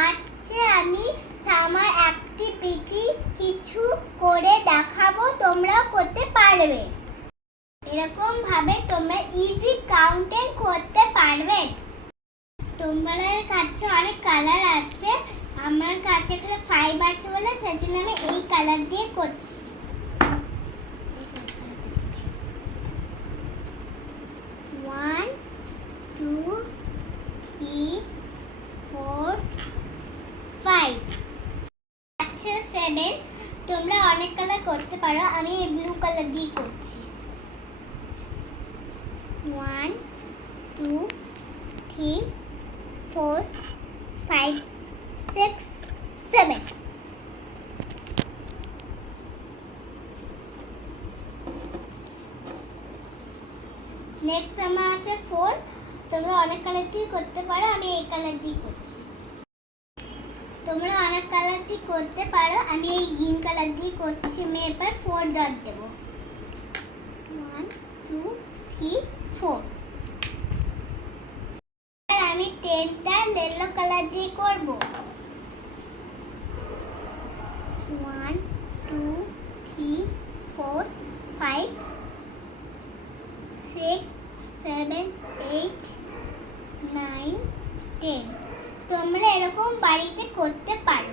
আজকে আমি summer activity কিছু করে দেখাবো, তোমরাও করতে পারবে। এরকম ভাবে তোমরা ইজি কাউন্টিং করতে পারবে। তোমাদের কাছে অনেক কালার আছে, আমার কাছে এখানে 5 আছে বলে সেজন্য আমি এই কালার দিয়ে করছি। 1 2 3 4 5 আছে 7। তোমরা অনেক কালার করতে পারো, আমি এই ব্লু কালার দিয়ে করছি। 1 2 3 4 5 6 7। নেক্সট আমার আছে 4। তোমরা অনেক কালার দিয়ে করতে পারো, আমি এই কালার দিয়ে করছি। তোমরা অনেক কালার দিয়ে করতে পারো, আমি এই গ্রিন কালার দিয়ে করছি। আমি এবার 4 ডট দেব। 1 2 3 4। আমি 10টা ইয়েলো কালার দিয়ে করব। 1 2 3 4 5 6 7 8 9 10। তোমরা এরকম বাড়িতে করতে পারো।